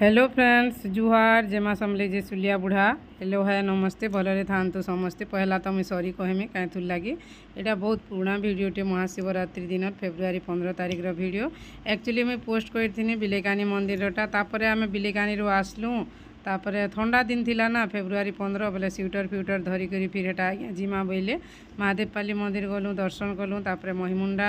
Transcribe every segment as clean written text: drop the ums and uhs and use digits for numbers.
Hello friends जुहार जेमा समले जे सुलिया बुढ़ा hello है नमस्ते भलरे थांतु समस्ते पहला तो मुझे सॉरी कहमी कहीं लगी यहाँ बहुत पुराना भिडटे महाशिवरात्रि दिन फेब्रुआरी 15 तारिख भिडियो एक्चुअली मुझे पोस्ट करी बिलेकानी मंदिरटा तापर आम बिलेकानी आसलु तापर ठंडा दिन थिला ना फेब्रुआरी 15 बोले स्वेटर फ्यूटर धरिक फिर हेटा आज्ञा जिमा बोले महादेवपाली मंदिर गलु दर्शन कलु तापर महिमुंडा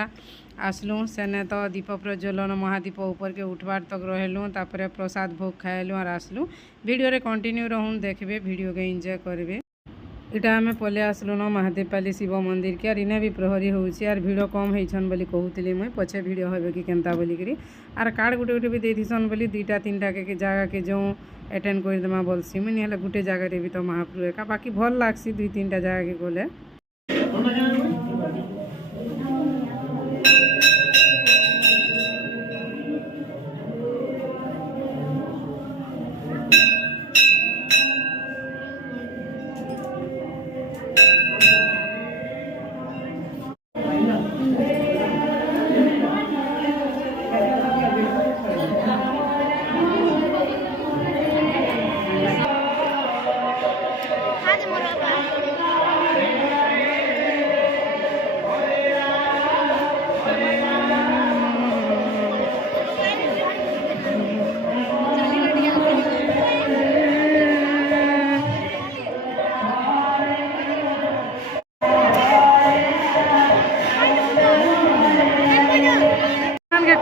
आसलु सेने तो दीप प्रज्वलन महादीप ऊपर के उठवार तक रहलु तापर प्रसाद भोग खाएलु और आसलु वीडियो कंटिन्यू रहूँ देखबे वीडियो के एंजॉय करबे। इटा आम पले आसलु न महादेवपाली शिव मंदिर के इने भी प्रहरी होउछि आर भिड़ कम होइछन बोली कहूली मुई पछे भिड़ होबे कि केनता बोलिकी आर कार्ड गुटे गुटे भी देथिसन बोली 2टा 3टा के जगह के जो अटेंड कर देमा बोलसी मुई हेले गुटे जगह भी तो महाप्रभु एका बाकी भल लागसी 2-3टा जगह के गले।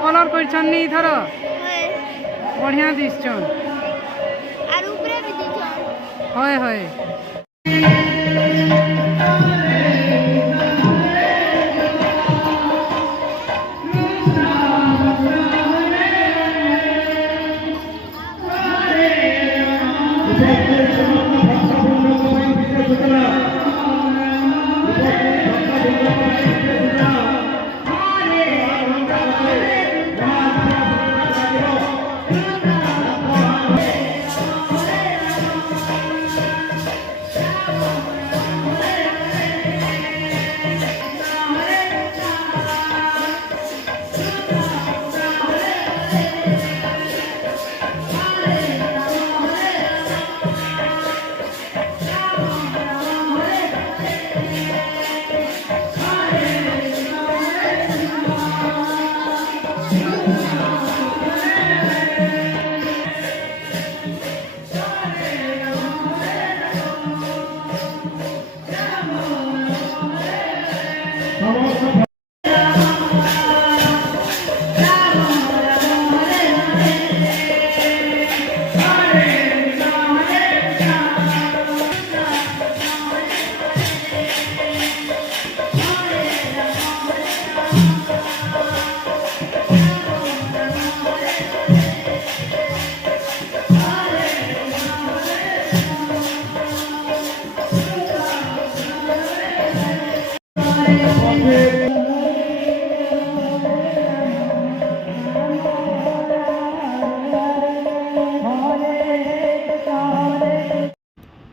कलर करछन इधर बढ़िया दिसछन আর উপরে भी दिछन হয় হয়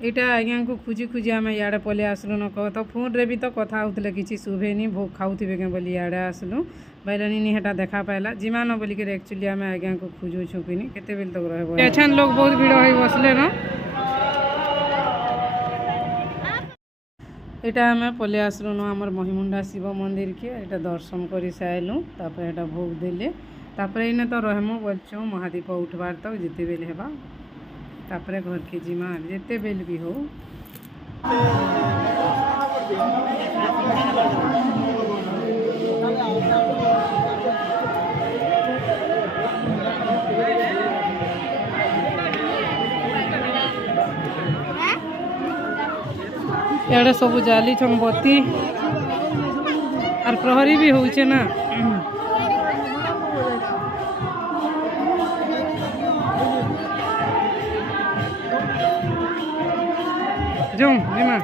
इटा आज्ञा को खुजी खुजी आम इे पलि आसलु न कह तो फोन रे भी तो कथा होते कि शुभेनी भोग खाऊे के बोली इे आसलु बैलनी हेटा देखा पाला जिमा न बोलिक एक्चुअली आम आज्ञा को खोजुछु कि केते बेल तक रहे अच्छा लोग बहुत भीड़ हो बसले न इटा आम पलि आसलु न आमर महिमुंडा शिव मंदिर के इटा दर्शन कर साइलु तापर एटा भोग देले तापर इने तो रहमु बोलछु महादीप उठवार तक जिते बेल हेबा तापर घर के जिमा जिते बेल भी हो एडे सब जाली बत्ती और प्रहरी भी होचे ना जो निमा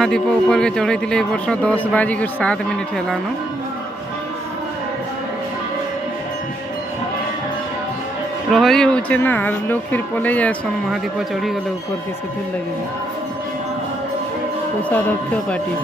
महादीप ऊपर के चढ़े ए वर्ष 10:07 हेलान। प्रहरी होचे ना लोग फिर पले जाए महादीप चढ़ी गले ऊपर के से लगे कोषाध्यक्ष पार्टी।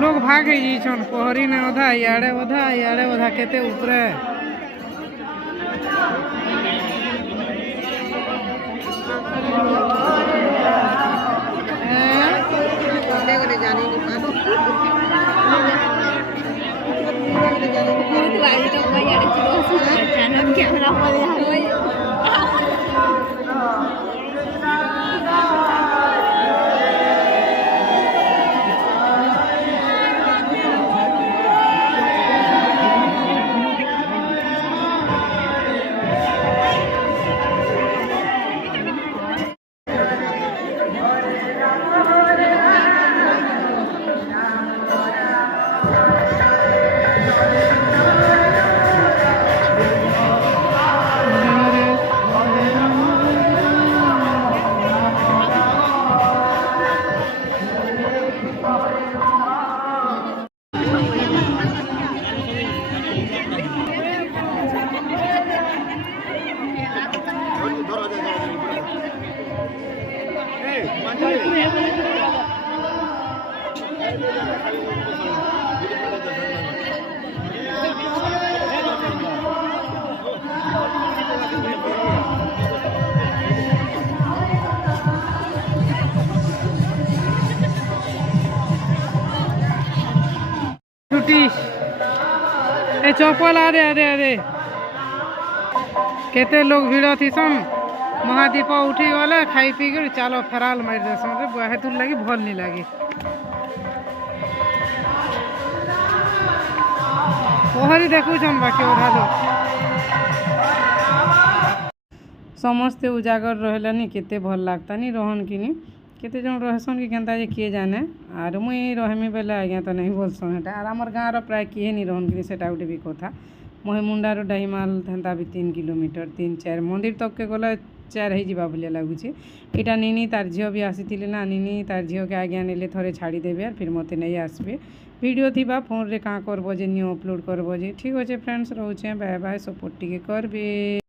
लोग भागे छन पहरी ने अधा इे अधा केते ऊपरे ए चपल आदे आदे आदे केते लोग भिड़ थीसन महादीप उठी गले खाई पी कर चलो फेराल मार देसन रे बुआ हेतु लगी भल नहीं लगे पहरी देखुछन बाकी ओढ़ा लोग समस्ते उजागर रहलानी केते भल लागतानी रहन किनी केते जन रहसन कि केनता जे किए जाने आर मुई रहमी बेले आज्ञा तो नहीं बोलसन हेटा आर हमर गाँव प्राय किए नहीं रहन कि सेटा गोटे भी कथा ମହିମୁଣ୍ଡାରୁ ଡାହିମାଲ ହେନ୍ତା ବି 3 କିଲୋମିଟର 3-4 ମନ୍ଦିର ତକକେ ଗଲେ 4 ହେଇଯିବା ଭଳିଆ ଲାଗୁଛି। ଏଇଟା ନିନି ତାର ଝିଅ ବି ଆସିଥିଲେ ନା, ନିନି ତାର ଝିଅକେ ଆଜ୍ଞା ନେଲେ ଥରେ ଛାଡ଼ିଦେବେ ଆର୍ ଫିର୍ ମୋତେ ନେଇ ଆସିବେ। ଭିଡ଼ିଓ ଥିବା ଫୋନ୍ରେ କାଁ କରବ ଯେ ନିଉ ଅପଲୋଡ଼ କରବ ଯେ। ଠିକ୍ ଅଛେ ଫ୍ରେଣ୍ଡସ୍, ରହୁଛେ, ବାଏ ବାଏ, ସପୋର୍ଟ ଟିକେ କରବେ।